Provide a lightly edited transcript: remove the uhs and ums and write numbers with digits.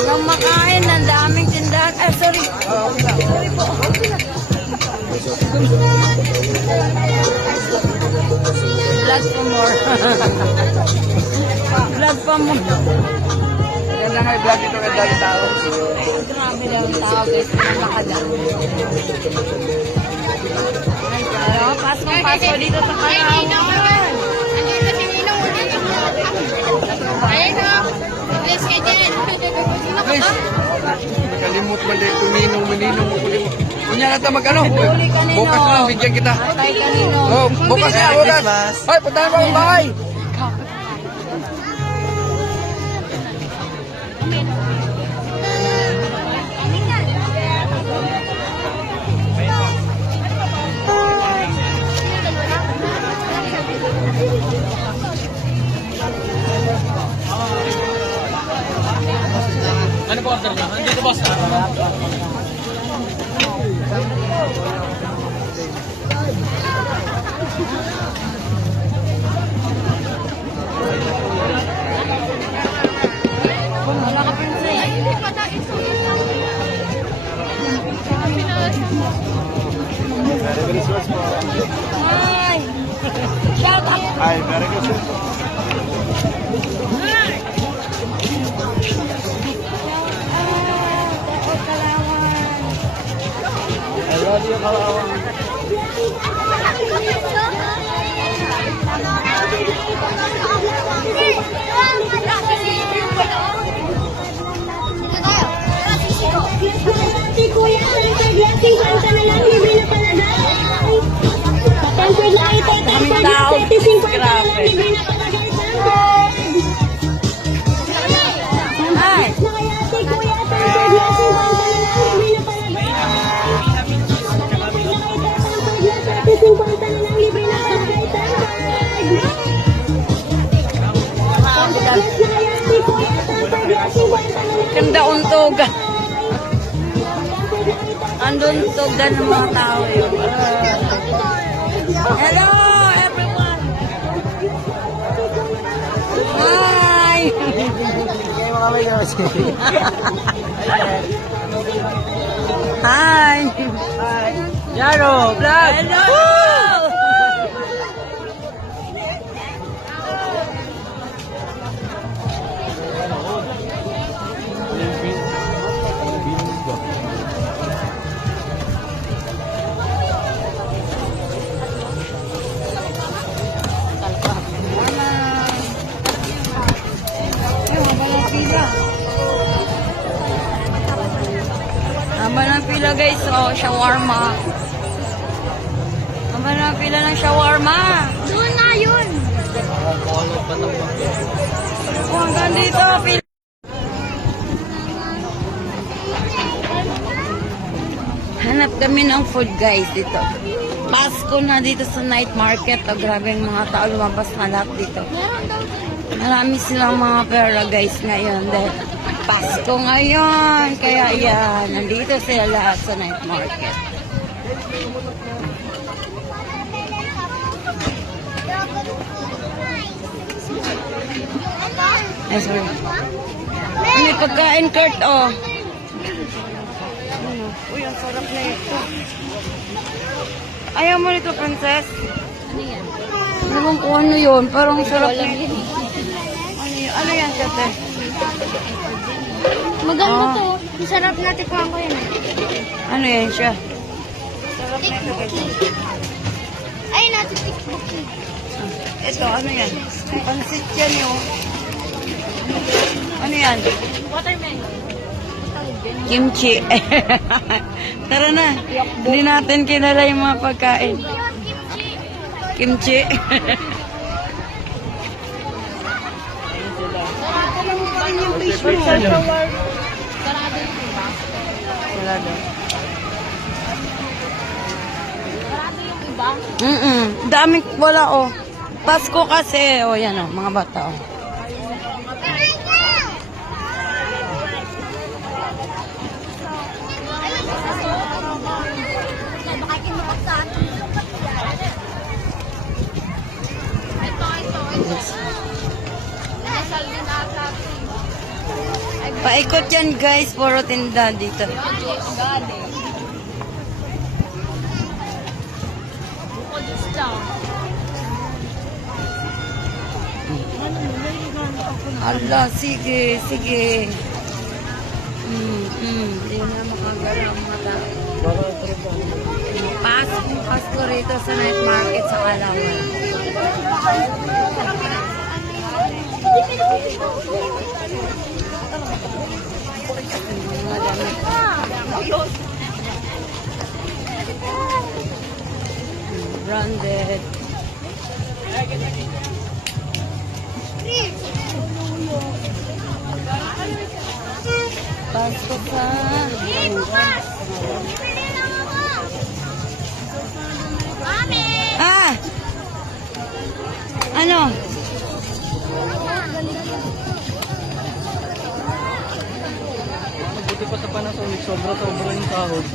Nang makain, ang daming tindahan. Sorry. Sorry po. Vlog for more. Vlog for more. Yan lang ay vlog ito ang dami tao. Grabe lang ang tao guys. Nakakalang. Ay, pero pasko dito sa Palawan. Andito si Ninong ulit. Ayun na. Yes, kay Jen. Sino ka ba? Kalimut man dito, minong mo kulit. Kunya na tayo mag-ano. Huli ka, Ninong. Bukas lang, bigyan kita. Atay kanino. Oh, bukas na, bukas. Hoy, puntahan mo ang bahay. Ano po order niyo? Nandito boss. Wala ka princess. Hindi pa tayo Hi! Shout out! Ay, very good. I love you, Kalawang. Si Kuya, si Santa na lang, libre na palagay. Tempered na ito, Daming tao. Grabe. libre na palagay. Hi! Na kaya si Kuya, tempered na 50 na lang, libre na palagay. Tempered na ito, tempered na 50 na lang, libre na palagay. Tempered na kaya si Kuya, tempered na 50 na lang. Ganda untogan. Andun togan ng mga tao yun. Hello, everyone! Hi! Hi! Yaro, vlog. Hello! Haba ng pila guys, oh, shawarma. Haba ng pila ng shawarma. Doon na yun. Oh, hanggang dito, pila. Hanap kami ng food guys dito. Pasko na dito sa night market. Oh, grabe yung mga tao lumabas na lahat dito. Marami silang mga pera guys ngayon dahil Pasko ngayon. Kaya yan, nandito sila lahat sa night market. Ay, sorry. May pagkain, Kurt, oh. Uy, ang sarap na ito. Ayaw mo nito, princess? Ano yan? Ewan ko ano yun. Parang sarap na Walang ito. yun. Ano yan, tete? Maganda Ah. to. Ang sarap na tikman ko yun. Ano yan siya? Tikbuki. Ay, natin tikbuki. Ito, ano yan? Pansit yan yun. Ano yan? Watermelon. Kimchi. Tara na. Hindi natin kilala yung mga pagkain. Kimchi. Sarado lang pa rin yung fish roll. Sarado yung iba. Wala daw. Sarado yung iba. Daming wala oh. Pasko kasi. Oh, yan oh. Mga bata oh. Baka kinukat sa atin. Ito. Nasal din ata ito. Paikot yan guys, puro tinda dito. Allah, sige, sige. Hindi na makagalaw mata. Pasko rito sa night market sa Kalawan. Branded. Pasko sa... Ah! Ano? Buti pa sa Panasonic, sobra-sobra yung sahod.